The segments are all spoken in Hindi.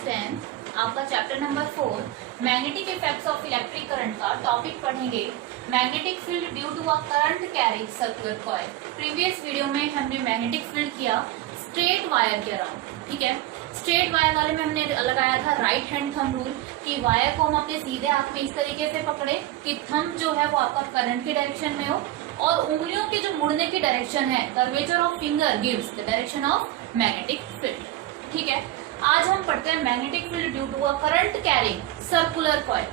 क्लास 10 आपका chapter number 4 magnetic effects of electric current का टॉपिक पढ़ेंगे। Magnetic field due to a current carrying circular coil. Previous video में हमने मैग्नेटिक फील्ड किया स्ट्रेट वायर के अराउंड, ठीक है। स्ट्रेट वायर वाले में हमने लगाया था राइट हैंड थंब रूल कि वायर को हम अपने सीधे हाथ में इस तरीके से पकड़े कि थंब जो है वो आपका करंट की डायरेक्शन में हो और उंगलियों के जो मुड़ने की डायरेक्शन है, curvature of finger gives the direction of magnetic field, ठीक है। आज हम पढ़ते हैं magnetic field due to a current carrying circular coil,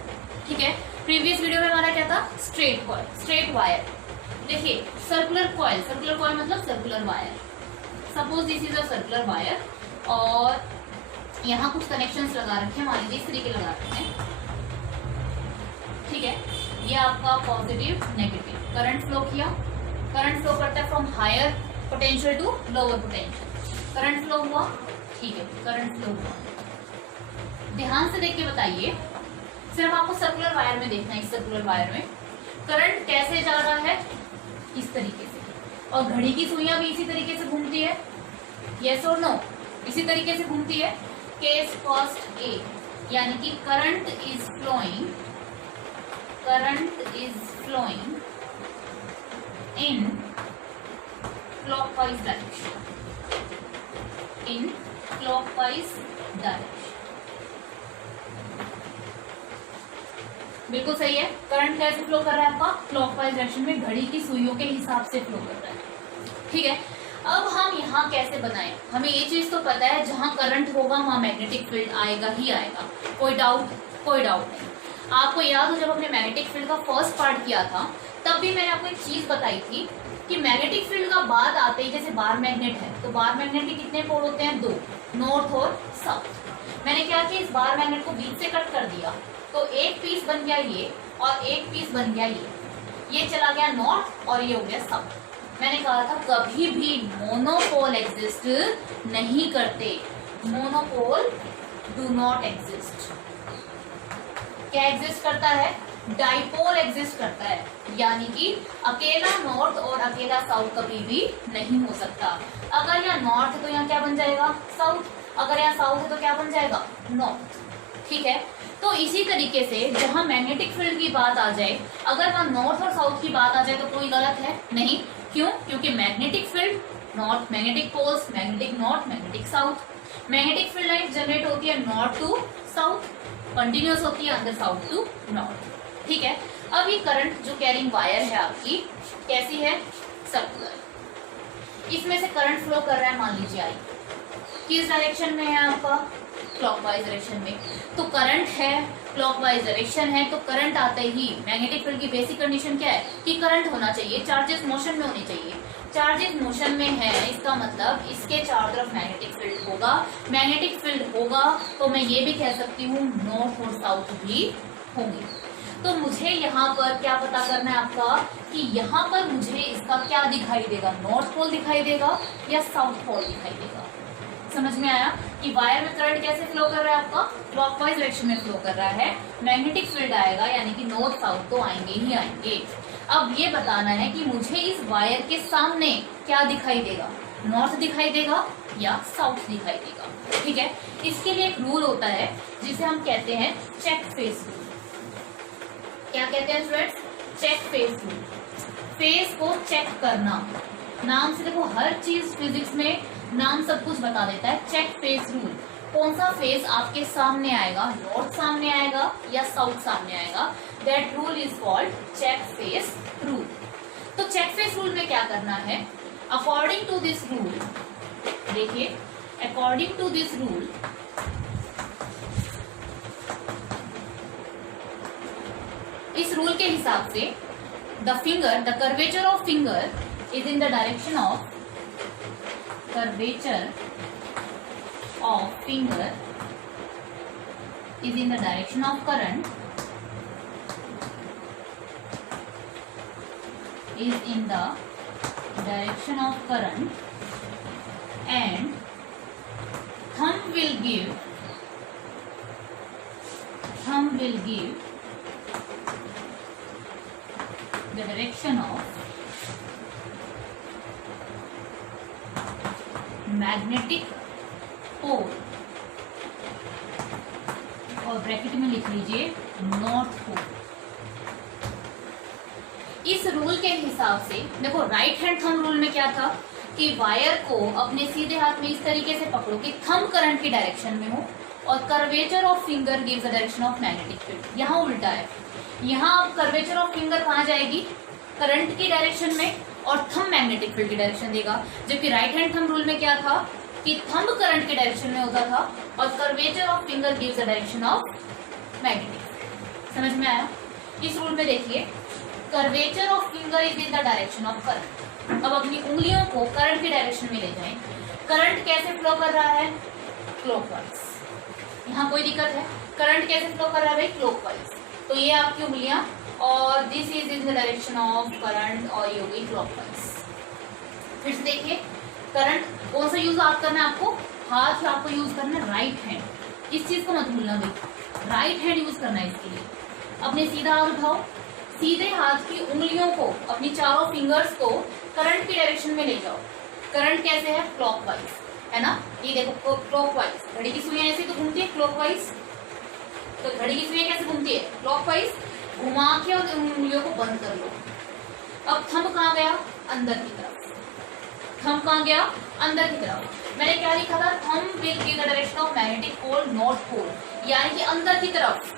ठीक है। प्रीवियस वीडियो में हमारा क्या था, स्ट्रेट कॉइल, स्ट्रेट वायर। देखिए सर्कुलर कॉइल मतलब circular wire. Suppose this is a circular wire और यहाँ कुछ कनेक्शंस लगा रखे हैं, मान लीजिए इस तरीके लगा रखे हैं, ठीक है। ये आपका पॉजिटिव नेगेटिव करंट फ्लो किया। करंट फ्लो करता है from higher potential to lower potential. Current flow हुआ, ठीक है, करंट फ्लो हुआ। ध्यान से देख के बताइए, सिर्फ आपको सर्कुलर वायर में देखना है। इस सर्कुलर वायर में करंट कैसे जा रहा है, इस तरीके से, और घड़ी की सुइयां भी इसी तरीके से घूमती है, यस और नो, इसी तरीके से घूमती है। केस फर्स्ट ए, यानी कि current is flowing in clockwise direction, in clockwise direction. बिल्कुल सही है। करंट कैसे फ्लो कर रहा है आपका, क्लॉकवाइज डायरेक्शन में, घड़ी की सुइयों के हिसाब से फ्लो कर रहा है, ठीक है। अब हम यहाँ कैसे बनाएं, हमें ये चीज तो पता है, जहां करंट होगा वहां मैग्नेटिक फील्ड आएगा ही आएगा, कोई डाउट नहीं। आपको याद हो जब हमने मैग्नेटिक फील्ड का फर्स्ट पार्ट किया था तब भी मैंने आपको एक चीज बताई थी कि मैग्नेटिक फील्ड का बाद आते ही, जैसे बार मैग्नेट है तो बार मैग्नेट के कितने पोल होते हैं, 2, नॉर्थ और साउथ। मैंने क्या किया, इस बार मैग्नेट को बीच से कट कर दिया तो एक पीस बन गया ये और एक पीस बन गया ये चला गया नॉर्थ और ये हो गया साउथ। मैंने कहा था कभी भी मोनोपोल एग्जिस्ट नहीं करते, मोनोपोल डू नॉट एग्जिस्ट। क्या एग्जिस्ट करता है, डाइपोल एग्जिस्ट करता है, यानी कि अकेला नॉर्थ और अकेला साउथ कभी भी नहीं हो सकता। अगर यहाँ नॉर्थ है तो यहाँ क्या बन जाएगा, साउथ, अगर यहाँ साउथ है तो क्या बन जाएगा, नॉर्थ, ठीक है। तो इसी तरीके से जहां मैग्नेटिक फील्ड की बात आ जाए, अगर वहां नॉर्थ और साउथ की बात आ जाए तो कोई गलत है नहीं। क्यों, क्योंकि magnetic field north, magnetic poles, magnetic north, magnetic south. Magnetic field light generate होती है नॉर्थ टू साउथ, कंटिन्यूअस होती है अंदर साउथ टू नॉर्थ, ठीक है। अब ये करंट जो कैरिंग वायर है आपकी कैसी है, सर्कुलर। इसमें से करंट फ्लो कर रहा है, मान लीजिए आई किस डायरेक्शन में है आपका, क्लॉकवाइज डायरेक्शन में। तो करंट है, क्लॉकवाइज डायरेक्शन है, तो करंट आते ही मैग्नेटिक फील्ड की बेसिक कंडीशन क्या है कि करंट होना चाहिए, चार्जेस मोशन में होने चाहिए। चार्जेस मोशन में है, इसका मतलब इसके चारों तरफ मैग्नेटिक फील्ड होगा। मैग्नेटिक फील्ड होगा तो मैं ये भी कह सकती हूँ नॉर्थ और साउथ भी होंगे। तो मुझे यहाँ पर क्या पता करना है आपका कि यहाँ पर मुझे इसका क्या दिखाई देगा, नॉर्थ पोल दिखाई देगा या साउथ पोल दिखाई देगा। समझ में आया कि वायर में करंट कैसे फ्लो कर रहा है आपका, क्लॉकवाइज डायरेक्शन में फ्लो कर रहा है। मैग्नेटिक फील्ड आएगा यानी कि नॉर्थ साउथ तो आएंगे ही आएंगे। अब ये बताना है कि मुझे इस वायर के सामने क्या दिखाई देगा, नॉर्थ दिखाई देगा या साउथ दिखाई देगा, ठीक है। इसके लिए एक रूल होता है जिसे हम कहते हैं चेक फेस रूल। क्या कहते हैं students, check face rule. Face को चेक करना, नाम से देखो हर चीज फिजिक्स में नाम सब कुछ बता देता है। चेक फेस रूल, कौन सा फेस आपके सामने आएगा, नॉर्थ सामने आएगा या साउथ सामने आएगा, that rule is called check face rule. तो चेक फेस रूल में क्या करना है, अकॉर्डिंग टू दिस रूल, देखिए अकॉर्डिंग टू दिस रूल इस रूल के हिसाब से the finger, the curvature of finger is in the direction of, curvature of finger is in the direction of current, is in the direction of current, and thumb will give the direction of magnetic pole और ब्रैकेट में लिख लीजिए नॉर्थ पोल। इस रूल के हिसाब से देखो, राइट हैंड थंब रूल में क्या था कि वायर को अपने सीधे हाथ में इस तरीके से पकड़ो कि थंब करंट की डायरेक्शन में हो और curvature of finger gives the direction of magnetic field. यहाँ उल्टा है, यहाँ कर्वेचर ऑफ फिंगर कहाँ जाएगी, करंट की डायरेक्शन में, और थंब मैग्नेटिक फील्ड की डायरेक्शन देगा। जबकि राइट हैंड थंब रूल में क्या था कि थंब करंट की डायरेक्शन में होता था और curvature of finger gives the direction of magnetic field. समझ में आया? इस रूल में देखिए, curvature of finger is in the direction of current. अब अपनी उंगलियों को करंट की डायरेक्शन में ले जाएं। करंट कैसे फ्लो कर रहा है, क्लॉकवाइज। यहाँ कोई दिक्कत है, करंट कैसे फ्लो कर रहा है भाई, क्लॉकवाइज। तो ये आपकी उंगलियां, और this is in the direction of current और ये होगी क्लॉकवाइज। फिर से देखिए, करंट कौन सा यूज आप करना है, आपको हाथ या आपको यूज करना है राइट हैंड। इस चीज को मत भूलना भाई, राइट हैंड यूज करना है इसके लिए। अपने सीधा हाथ उठाओ, सीधे हाथ की उंगलियों को, अपनी चारों फिंगर्स को करंट की डायरेक्शन में ले जाओ। करंट कैसे है, क्लॉकवाइज, है ना। ये देखो क्लॉकवाइज, घड़ी की सुइयां ऐसे तो घूमती है क्लॉकवाइज, तो घड़ी की सुइयां कैसे घूमती है, क्लॉकवाइज। घुमा के और उंगलियों को बंद कर लो। अब थंब कहाँ गया, अंदर की तरफ। थंब कहाँ गया, अंदर की तरफ। मैंने क्या लिखा था, thumb will give the direction of magnetic pole north pole, यानी कि अंदर की तरफ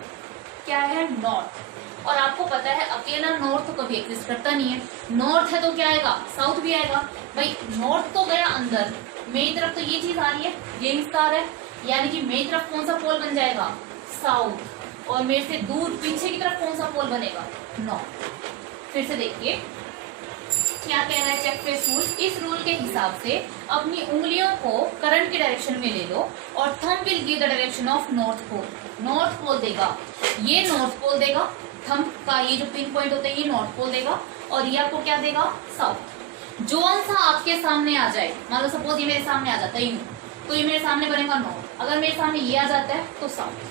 क्या है, नॉर्थ। और आपको पता है अकेला नॉर्थ तो कभी एग्जिस्ट करता नहीं है, नॉर्थ है तो क्या आएगा, साउथ भी आएगा। भाई नॉर्थ तो गया अंदर, मेरी तरफ तो ये चीज आ रही है, ये स्टार है, यानी कि मेरी तरफ कौन सा पोल बन जाएगा, साउथ। और मेरे से दूर पीछे की तरफ कौन सा पोल बनेगा, नॉर्थ। फिर से देखिए क्या कह रहा है चेक फेस रूल। इस रूल के हिसाब से अपनी उंगलियों को करंट की डायरेक्शन में ले लो और thumb will give the direction of north pole. North pole देगा, ये नॉर्थ पोल देगा, थंब का ये जो पिन पॉइंट होता है ये नॉर्थ पोल देगा, और ये आपको क्या देगा, साउथ। जो सा आपके सामने आ जाए, मान लो सपोज ये मेरे सामने आ जाता है यूं, तो ये मेरे सामने बनेगा नॉर्थ। अगर मेरे सामने ये आ जाता है तो साउथ।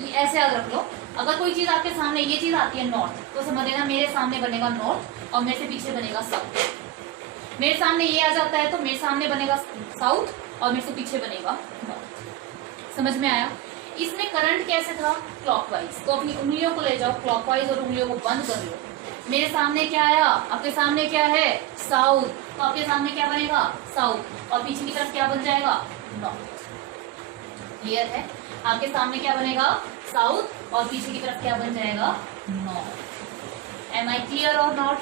ये ऐसे याद रख लो, अगर कोई चीज आपके सामने ये चीज आती है नॉर्थ, तो समझ लेना मेरे सामने बनेगा नॉर्थ और मेरे से पीछे बनेगा साउथ। मेरे सामने ये आ जाता है तो मेरे सामने बनेगा साउथ और मेरे से पीछे बनेगा नॉर्थ। समझ में आया? इसमें करंट कैसे था, क्लॉकवाइज। तो अपनी उंगलियों को ले जाओ क्लॉकवाइज और उंगलियों को बंद कर लो। मेरे सामने क्या आया, आपके सामने क्या है, साउथ, तो आपके सामने क्या बनेगा, साउथ, और पीछे की तरफ क्या बन जाएगा, नॉर्थ। क्लियर है? आपके सामने क्या बनेगा, साउथ, और पीछे की तरफ क्या बन जाएगा, north. Am I clear or not?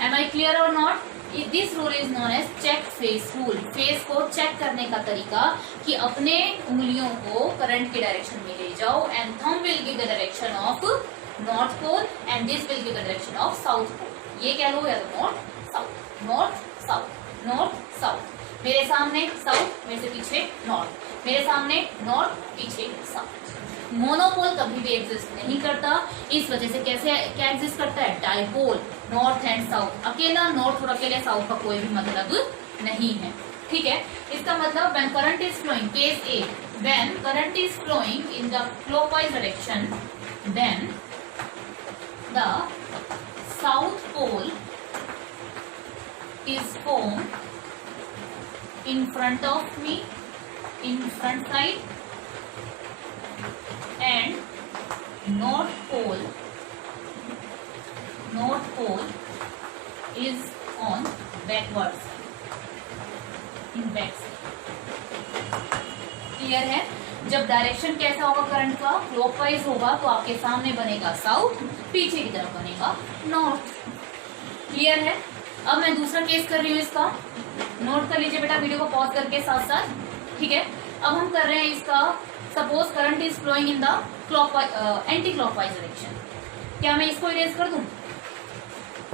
Am I clear or not? This rule is known as check face rule. Face को चेक करने का तरीका कि अपने उंगलियों को करंट की डायरेक्शन में ले जाओ, and thumb will give the direction of north pole and this will give the direction of south pole. ये क्या लो, या तो north south, north south, north south. मेरे सामने साउथ, मेरे से पीछे नॉर्थ, मेरे सामने नॉर्थ, पीछे साउथ। मोनोपोल कभी भी एग्जिस्ट नहीं करता। इस वजह से कैसे क्या एग्जिस्ट करता है, डाइपोल, नॉर्थ एंड साउथ। अकेला नॉर्थ और अकेले साउथ का कोई भी मतलब नहीं है। ठीक है? इसका मतलब when current is flowing, case a, when current is flowing in the clockwise direction, then the south pole is formed in front of me, in front side, and north pole is on backward side, in back side. Clear है? जब डायरेक्शन कैसा होगा करंट का, क्लॉकवाइज होगा, तो आपके सामने बनेगा साउथ, पीछे की तरफ बनेगा नॉर्थ। क्लियर है? अब मैं दूसरा केस कर रही हूँ, इसका नोट कर लीजिए बेटा वीडियो को पॉज करके साथ साथ। ठीक है? अब हम कर रहे हैं इसका, suppose current is flowing in the anti clockwise direction. क्या मैं इसको इरेज कर दूं,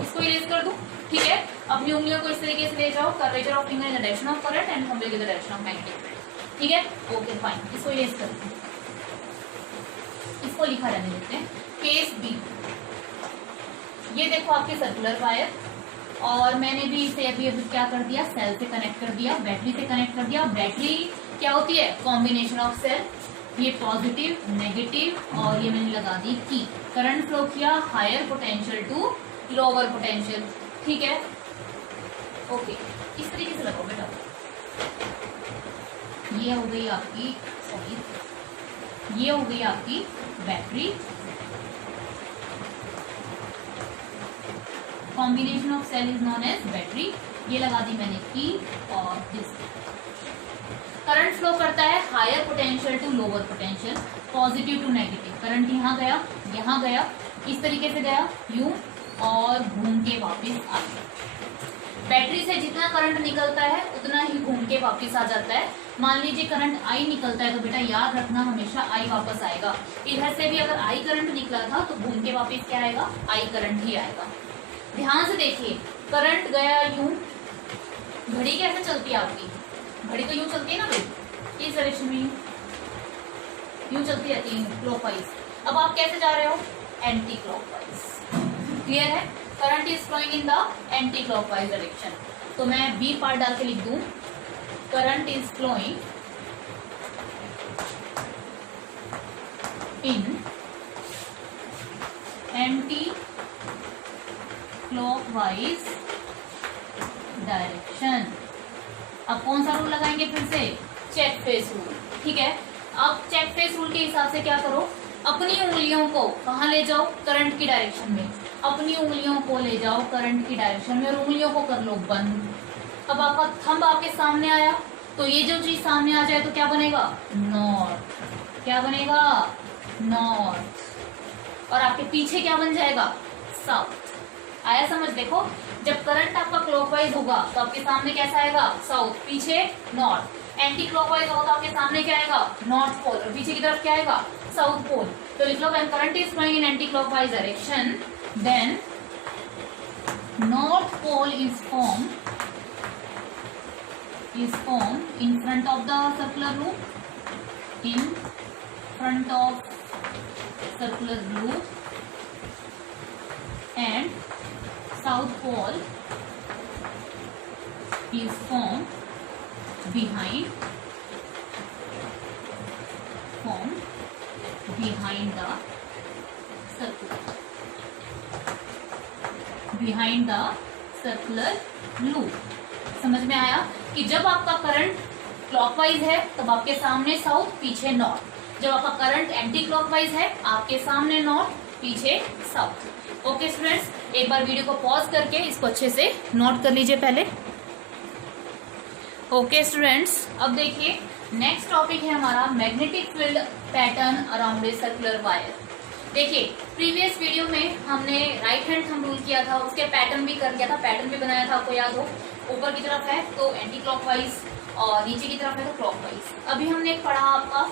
इसको इरेज कर दूं? ठीक है? अपनी उंगलियों को इस तरीके से ले जाओ, curvature of finger in the direction of current and thumb will give the direction of magnetic field. ठीक है? ओके फाइन, इसको इरेज कर दूं, इसको लिखा रहने देते हैं। केस बी, ये देखो आपके सर्कुलर वायर, और मैंने भी इसे अभी क्या कर दिया, सेल से कनेक्ट कर दिया, बैटरी से कनेक्ट कर दिया। बैटरी क्या होती है, कॉम्बिनेशन ऑफ सेल। ये पॉजिटिव, नेगेटिव, और ये मैंने लगा दी की। करंट फ्लो किया higher potential to lower potential. ठीक है? ओके, इस तरीके से लगाओ बेटा। ये हो गई आपकी, सॉरी ये हो गई आपकी battery. Combination of cell is known as battery. ये लगा दी मैंने की और दिस। करंट फ्लो करता है higher potential to lower potential, positive to negative. Current यहाँ गया, इस तरीके से गया यूं और घूम के वापस आ गया। बैटरी से जितना करंट निकलता है उतना ही घूम के वापस आ जाता है। मान लीजिए करंट आई निकलता है तो बेटा याद रखना हमेशा आई वापस आएगा। इधर से भी अगर आई करंट निकला था तो घूम के वापस क्या आएगा, आई करंट ही आएगा। ध्यान से देखिए, करंट गया यूं, घड़ी कैसे चलती है आपकी, घड़ी तो यूं चलती है ना भाई, इस डायरेक्शन में यूं चलती रहती है क्लॉकवाइज। अब आप कैसे जा रहे हो, एंटी क्लॉकवाइज। क्लियर है, current is flowing in the anti clockwise direction. तो मैं बी पार्ट डाल के लिख दूं, current is flowing in anti clockwise direction. अब कौन सा रूल लगाएंगे, फिर से चेक फेस रूल। ठीक है, अब चेक फेस रूल के हिसाब से क्या करो, अपनी उंगलियों को कहाँ ले जाओ, करंट की डायरेक्शन में। अपनी उंगलियों को ले जाओ करंट की डायरेक्शन में और उंगलियों को कर लो बंद। अब आपका थंब आपके सामने आया तो ये जो चीज सामने आ जाए तो क्या बनेगा, नॉर्थ। क्या बनेगा, नॉर्थ। और आपके पीछे क्या बन जाएगा, साउथ। आया समझ। देखो, जब करंट आपका क्लॉकवाइज होगा तो आपके सामने कैसा आएगा, साउथ, पीछे नॉर्थ। एंटी क्लॉकवाइज होगा तो आपके सामने क्या आएगा, नॉर्थ पोल, और पीछे की तरफ क्या आएगा, साउथ पोल। तो लिख लो, when current is flowing in anti clockwise direction then north pole is formed in front of the circular loop, in front of circular loop, and south pole is formed behind the circular loop. समझ में आया कि जब आपका करंट क्लॉकवाइज है तब आपके सामने साउथ, पीछे नॉर्थ। जब आपका करंट एंटी क्लॉकवाइज है आपके सामने नॉर्थ, पीछे साउथ। ओके स्टूडेंट्स, एक बार वीडियो को पॉज करके इसको अच्छे से नोट कर लीजिए पहले। ओके स्टूडेंट्स, अब देखिए नेक्स्ट टॉपिक है हमारा magnetic field pattern around a circular wire. देखिए, प्रीवियस वीडियो में हमने राइट हैंड थंब रूल किया था, उसके पैटर्न भी कर दिया था, पैटर्न भी बनाया था, आपको याद हो। ऊपर की तरफ है तो एंटी क्लॉकवाइज और नीचे की तरफ है तो क्लॉकवाइज। अभी हमने पढ़ा आपका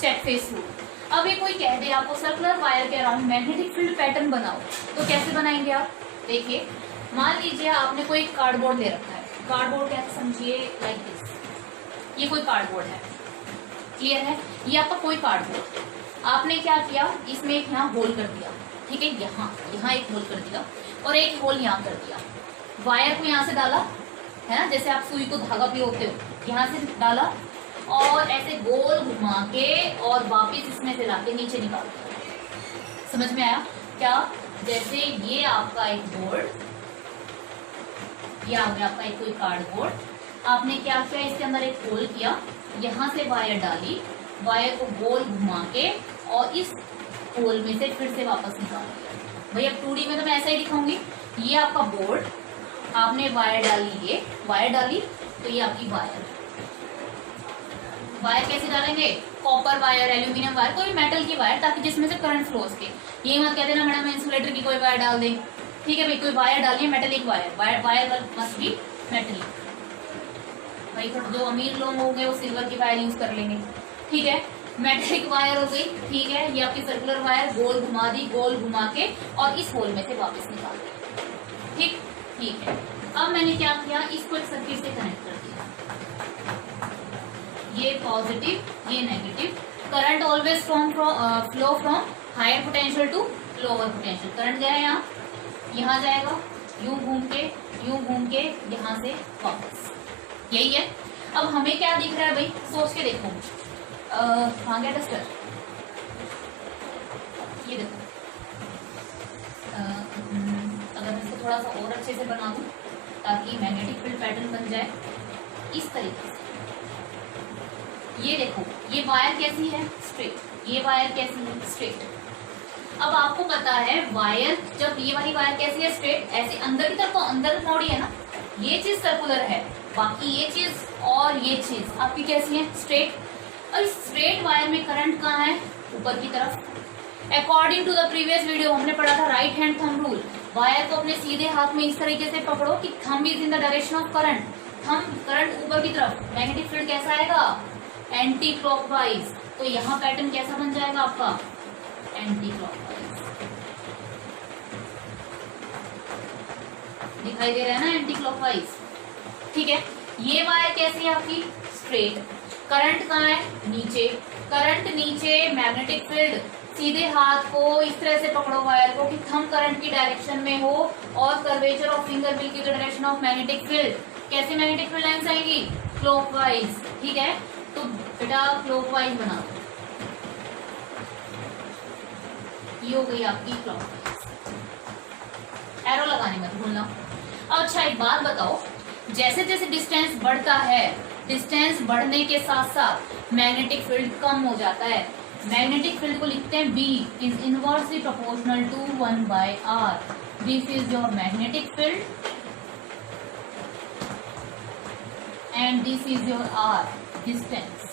चेक फेस रूल। अब ये कोई कह दे आपको सर्कुलर वायर के अराउंड मैग्नेटिक फील्ड पैटर्न बनाओ, तो कैसे बनाएंगे आप। देखिए, मान लीजिए आपने कोई कार्डबोर्ड ले रखा है। कार्डबोर्ड कैसे समझिए, लाइक दिस। ये कोई कार्डबोर्ड है, क्लियर है, ये आपका कोई कार्डबोर्ड। आपने क्या किया, इसमें एक यहाँ होल कर दिया, ठीक है, यहाँ एक होल कर दिया और एक होल यहाँ कर दिया। वायर को यहाँ से डाला है ना, जैसे आप सुई को धागा पिरोते हो, यहाँ से डाला और ऐसे गोल घुमा के और वापस इसमें से लाके नीचे निकाल दिया। समझ में आया क्या, जैसे ये आपका एक बोर्ड, ये आ गया आपका एक कोई कार्डबोर्ड। आपने क्या किया, इसके अंदर एक होल किया, यहाँ से वायर डाली, वायर को गोल घुमा के और इस होल में से फिर से वापस निकाल दिया। भाई अब 2D में तो मैं ऐसा ही दिखाऊंगी। ये आपका बोर्ड, आपने वायर डाली, ये वायर डाली तो ये आपकी वायर। वायर कैसे डालेंगे, कॉपर वायर, एल्यूमिनियम वायर, कोई मेटल की वायर, ताकि जिसमें से करंट फ्लो हो सके। ये मत कहते ना मैडम इंसुलेटर की कोई वायर डाल दें। ठीक है भाई, कोई वायर डालिए, metallic wire, wire must be metallic. भाई जो अमीर लोग होंगे वो सिल्वर की वायर यूज कर लेंगे। ठीक है, मेटेलिक वायर हो गई, ठीक है, ये आपकी सर्कुलर वायर गोल घुमा दी, गोल घुमा के और इस होल में से वापस निकाल दी। ठीक है। अब मैंने क्या किया, इसको एक सर्किट से कनेक्ट कर दिया, ये पॉजिटिव ये negative. Current always flow from higher potential to lower potential. Current गया यहाँ जाएगा, यूं घूम के यहाँ से वापस, यही है। अब हमें क्या दिख रहा है भाई, सोच के देखो। वहां गया डस्टर, ये देखो। अगर मैं इसको थोड़ा सा और अच्छे से बना दूं ताकि मैग्नेटिक फील्ड पैटर्न बन जाए इस तरीके से। ये देखो, ये वायर कैसी है, स्ट्रेट, ये वायर कैसी है, स्ट्रेट। अब आपको पता है वायर, जब ये वाली वायर कैसी है, स्ट्रेट, ऐसे अंदर की तरफ तो अंदर मोड़ी है ना, ये चीज सर्कुलर है, बाकी ये चीज और ये चीज आपकी कैसी है, स्ट्रेट। और इस स्ट्रेट वायर में करंट कहाँ है, ऊपर की तरफ। According to the previous video हमने पढ़ा था right hand thumb rule, wire को अपने सीधे हाथ में इस तरीके से पकड़ो कि thumb is in the direction of current, thumb current ऊपर की तरफ, मैग्नेटिक फील्ड कैसा आएगा, एंटी क्लॉकवाइज। तो यहाँ पैटर्न कैसा बन जाएगा आपका, एंटी क्लॉकवाइज, दिखाई दे रहा है ना, एंटी क्लॉकवाइज। ठीक है, ये वायर कैसी है आपकी, स्ट्रेट, करंट कहाँ है, नीचे, करंट नीचे, मैग्नेटिक फील्ड, सीधे हाथ को इस तरह से पकड़ो वायर को कि थंब करंट की डायरेक्शन में हो और कर्वेचर ऑफ फिंगर विल की डायरेक्शन ऑफ मैग्नेटिक फील्ड। कैसे मैग्नेटिक फील्ड लाइंस आएगी, क्लॉकवाइज। ठीक है, तो बेटा क्लॉकवाइज बना दो, ये हो गई आपकी क्लॉकवाइज, एरो लगाने मत भूलना। अच्छा एक बात बताओ, जैसे जैसे डिस्टेंस बढ़ता है, डिस्टेंस बढ़ने के साथ साथ मैग्नेटिक फील्ड कम हो जाता है। मैग्नेटिक फील्ड को लिखते हैं B is inversely proportional to 1/r। This is your magnetic field and this is your R, distance.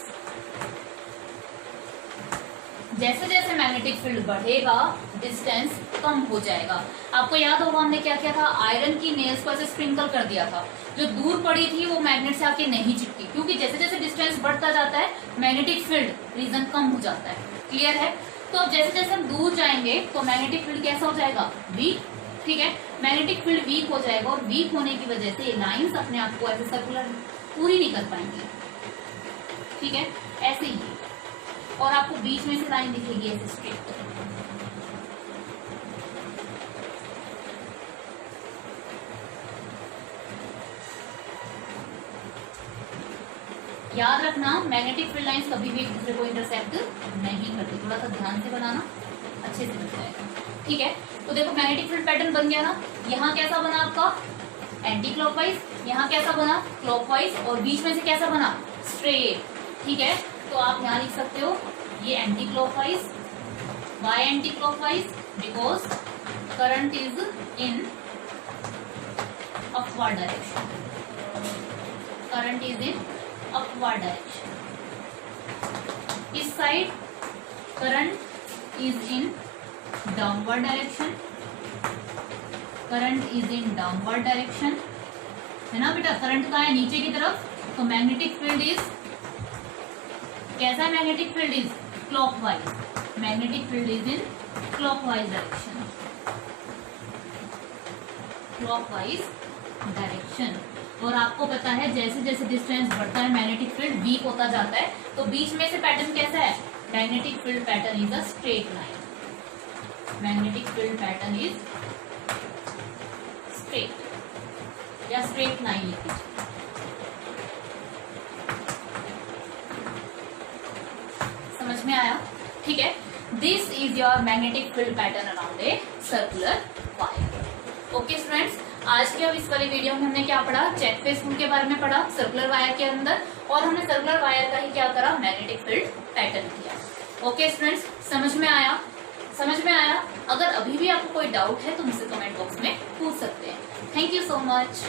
जैसे जैसे मैग्नेटिक फील्ड बढ़ेगा डिस्टेंस कम हो जाएगा। आपको याद होगा हमने क्या किया था, आयरन की नेल्स को ऐसे स्प्रिंकल कर दिया था, जो दूर पड़ी थी वो मैग्नेट से आके नहीं चिपकी, क्योंकि जैसे जैसे डिस्टेंस बढ़ता जाता है मैग्नेटिक फील्ड रीजन कम हो जाता है। क्लियर है, तो अब जैसे जैसे हम दूर जाएंगे तो मैग्नेटिक फील्ड कैसा हो जाएगा, वीक। ठीक है, मैग्नेटिक फील्ड वीक हो जाएगा और वीक होने की वजह से लाइंस अपने आप को ऐसे सर्कुलर पूरी नहीं कर पाएंगी। ठीक है, ऐसे ही, और आपको बीच में से लाइन दिखेगी ऐसे स्ट्रेट। याद रखना मैग्नेटिक फील्ड लाइंस कभी भी एक दूसरे को इंटरसेक्ट नहीं करती, थोड़ा सा ध्यान से बनाना, अच्छे से बन जाएगा। ठीक है, तो देखो मैग्नेटिक फील्ड पैटर्न बन गया ना, यहाँ कैसा बना आपका, एंटी क्लॉकवाइज, यहाँ कैसा बना, क्लॉकवाइज, और बीच में से कैसा बना, स्ट्रेट। ठीक है, तो आप यहाँ लिख सकते हो ये anti clockwise. Why anti clockwise, because current is in upward direction, current is in upward direction. इस side current is in downward direction, current is in downward direction, है ना बेटा। करंट का है नीचे की तरफ, तो मैग्नेटिक फील्ड इज कैसा है, magnetic field is clockwise, magnetic field is in clockwise direction, clockwise direction. और आपको पता है जैसे जैसे डिस्टेंस बढ़ता है मैग्नेटिक फील्ड वीक होता जाता है, तो बीच में से पैटर्न कैसा है, magnetic field pattern is a straight line, magnetic field pattern is straight या स्ट्रेट लाइन लिखिए। समझ में आया, ठीक है। This is your magnetic field pattern around a circular wire. Okay students, आज के अब इस वाली वीडियो में हमने क्या पढ़ा, चेक फेस रूल के बारे में पढ़ा सर्कुलर वायर के अंदर, और हमने सर्कुलर वायर का ही क्या करा, मैग्नेटिक फील्ड पैटर्न किया। ओके स्टूडेंट्स, समझ में आया, समझ में आया। अगर अभी भी आपको कोई डाउट है तो मुझसे कमेंट बॉक्स में पूछ सकते हैं। Thank you so much.